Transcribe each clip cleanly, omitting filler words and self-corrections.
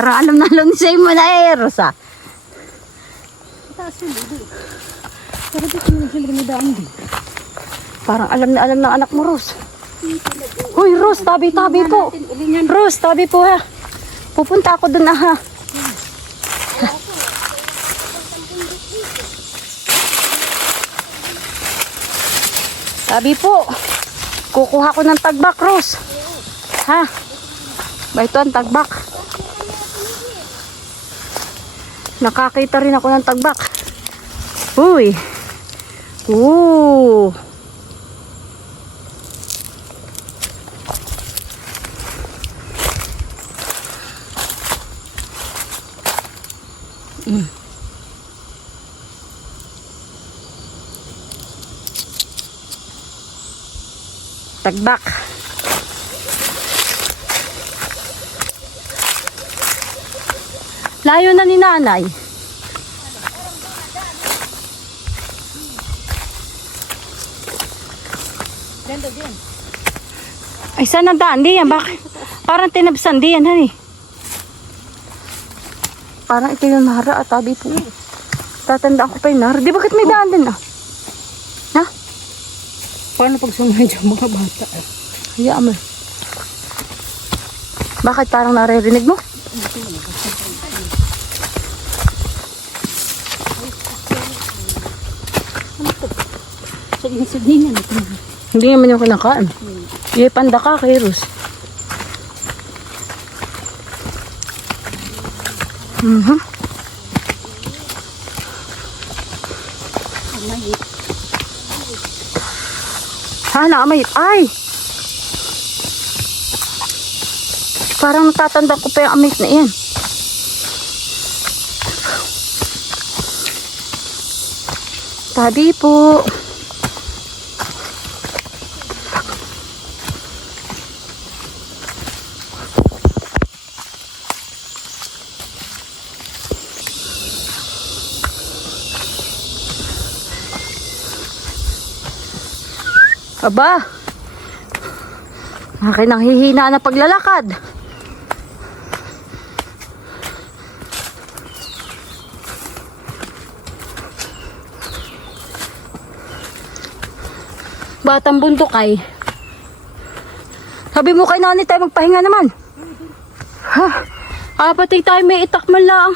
Parang alam na alam ni Simon na Rosa. Pero dito naman sila ganidaan din. Parang alam na alam ng anak mo, Rose. Uy, Rose, tabi-tabi po. Rose, tabi po ha. Pupunta ako dun ha. Tabi po. Kukuha ko ng tagbak, Rose. Ha? Ba ito ang tagbak. Nakakita rin ako ng tagbak. Uy. Ooh. Tagbak. Layo na ni nanay. Ganda din. Ay, saan ang daan? Di yan. Bakit? Parang tinabsan. Di yan, honey. Parang ito yung nara at tabi po. Tatandaan ko pa yung nara. Di bakit may daan din ah? Ha? Paano pag sumadyo mga bata? Hayaan mo. Bakit parang naririnig mo? Saging-sagingan ito. Hindi naman yung kinakain. Panda ka kay Rose. Amayit. Ha, naamayit. Ay! Parang natatanda ko pa yung amit na yan. Tabi po. Aba, akin ang hihina na paglalakad. Batang bundok ay. Sabi mo kay nanay tayo magpahinga naman. Ha? Pati tayo may itakman lang.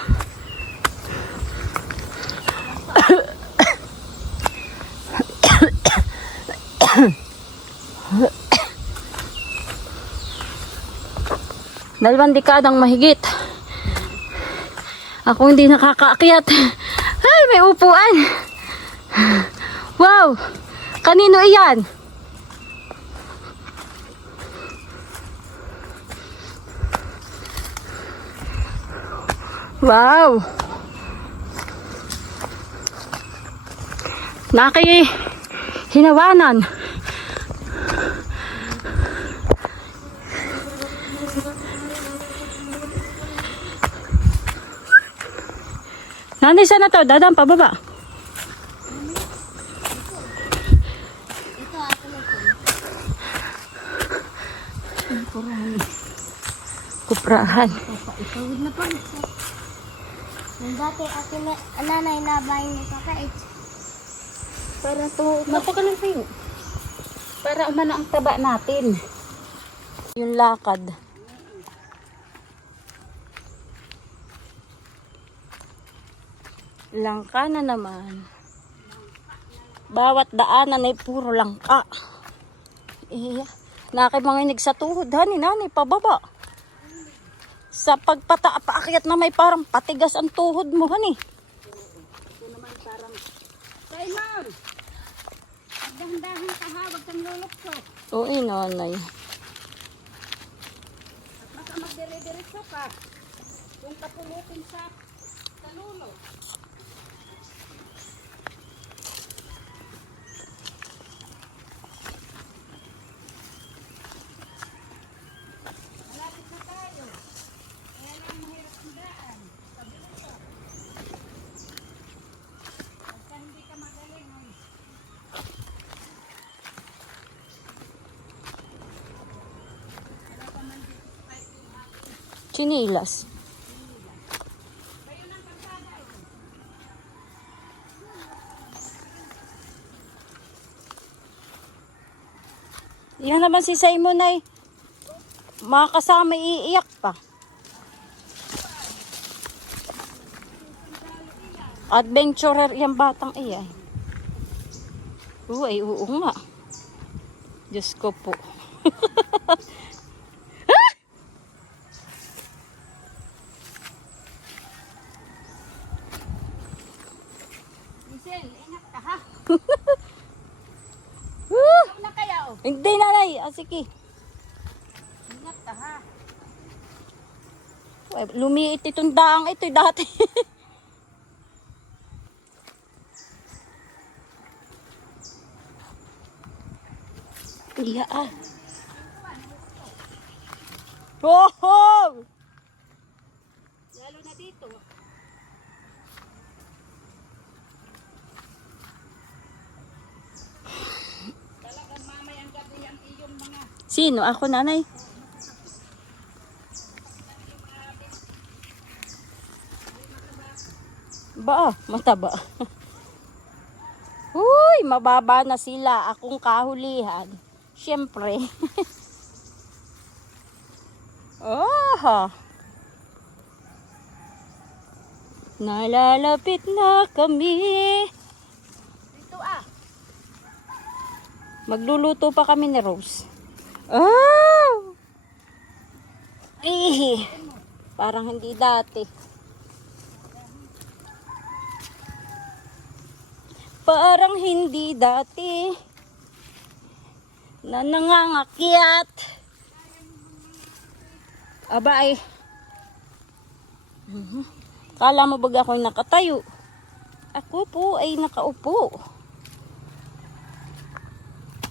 Dalawang dekadang mahigit. Ako hindi nakakaakyat. Ay, may upuan. Wow! Kanino iyan? Wow! Hinawanan. Nanay, saan na to? Dadaan pababa. Ito ako na ito. Kuprahan. Ipawid na pa. Yung dati akin na nanay na bahay ni kakait. Para to, mapagalan sa'yo. Para umana ang taba natin. Yung lakad. Langka na naman. Bawat daanan ay puro langka. Nakimanginig sa tuhod, hani, nanay, pababa. Sa paakyat na may parang patigas ang tuhod mo, hani. Ito naman parang, Simon! Pagdahan-dahan ka ha, wag kang lulukso. Oo, nanay. At baka magdire-diretso ka. Kung kapulutin sa lulo. Malapit na tayo. Kaya lang mahirap ang daan. Pabilis ka. Pagka hindi ka magaling, ay. Chinilas. Yan naman si Simon ay mga kasama iiyak pa. Adventurer yung batang iyan. Ay, oo nga. Diyos ko po. Michelle, ingat ka ha. Woo! Ikaw na kaya oh. Hindi nanay. Sige. Ingat ka ha. Uy, lumiit itong daang ito dati. Iya ah. Oh! Lalo na dito. Talagang mamayang gabi ang iyong mga Sino? Ako nanay. Ba, mataba. Uy, mababa na sila. Akong kahulihan. Siyempre. Oh. Nalalapit na kami. dito ah. Magluluto pa kami ni Rose. Oh! Ay, parang hindi dati. Parang hindi dati na nangangakyat. Aba ay. Kala mo ba ako'y nakatayo? Ako po ay nakaupo.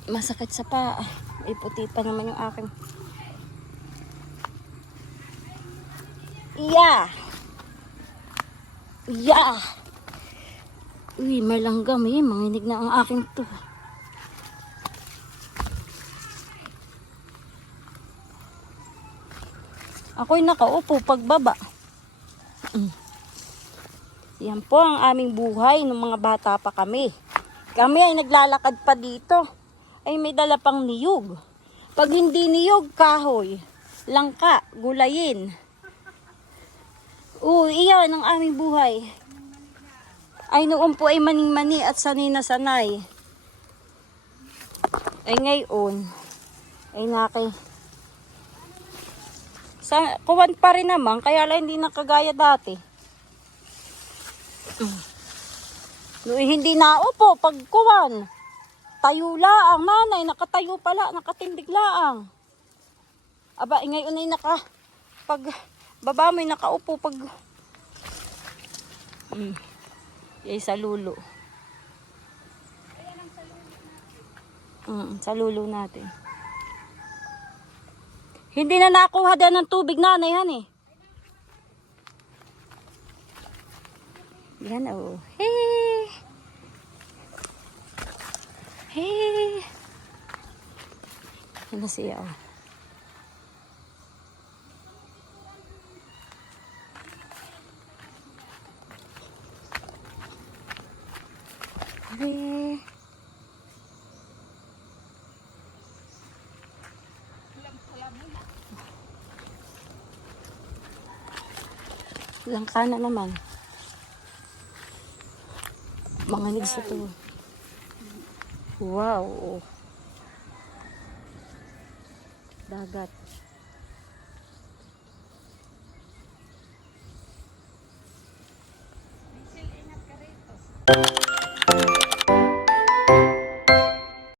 Masakit sa paa. Ay puti pa naman yung aking. Yeah. Yeah. Uy, malanggam eh. Manginig na ang aking to. Ako'y nakaupo pagbaba. Yan po ang aming buhay nung mga bata pa kami. Kami ay naglalakad pa dito. Ay may dala pang niyog. Pag hindi niyog, kahoy. Langka, gulayin. Iyan ang aming buhay. Ay noon po ay maning-mani at sanay na sanay. Ay ngayon, ay kuwan pa rin naman, kaya lang hindi nakagaya dati. Hindi na upo, pag kuwan, tayo laang, nanay, nakatayo pala, nakatindig laang. Aba, ngayon ay pag baba mo'y nakaupo, pag sa lulo. Sa lulo natin. Hindi na nakuha din ng tubig nanay han eh. Yan oh. Hey. Hey. Ano siya oh. Hey. Langka na naman. Manganig sa to. Wow. Dagat.